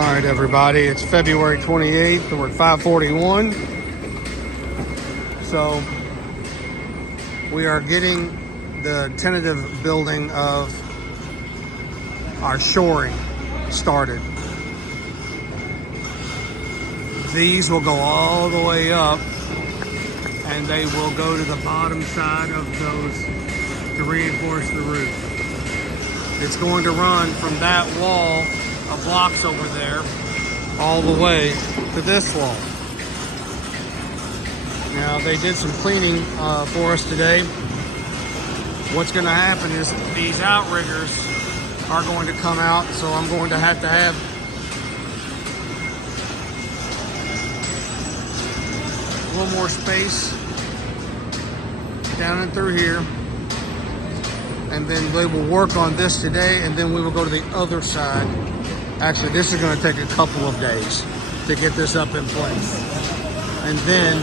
All right, everybody, it's February 28th. We're at 5:41. So we are getting the tentative building of our shoring started. These will go all the way up, and they will go to the bottom side of those to reinforce the roof. It's going to run from that wall of blocks over there all the way to this wall. Now, they did some cleaning for us today. What's going to happen is these outriggers are going to come out, so I'm going to have a little more space down and through here, and then we will work on this today, and then we will go to the other side. Actually, this is going to take a couple of days to get this up in place, and then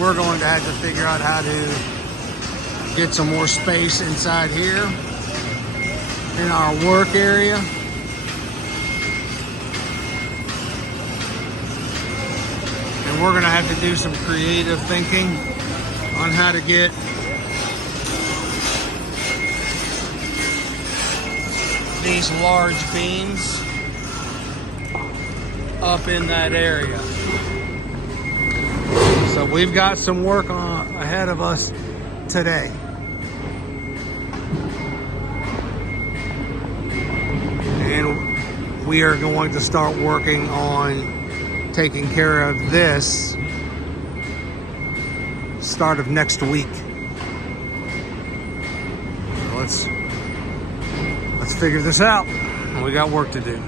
we're going to have to figure out how to get some more space inside here in our work area. And we're going to have to do some creative thinking on how to get these large beams up in that area. So we've got some work ahead of us today. And we are going to start working on taking care of this start of next week. So let's figure this out. We got work to do.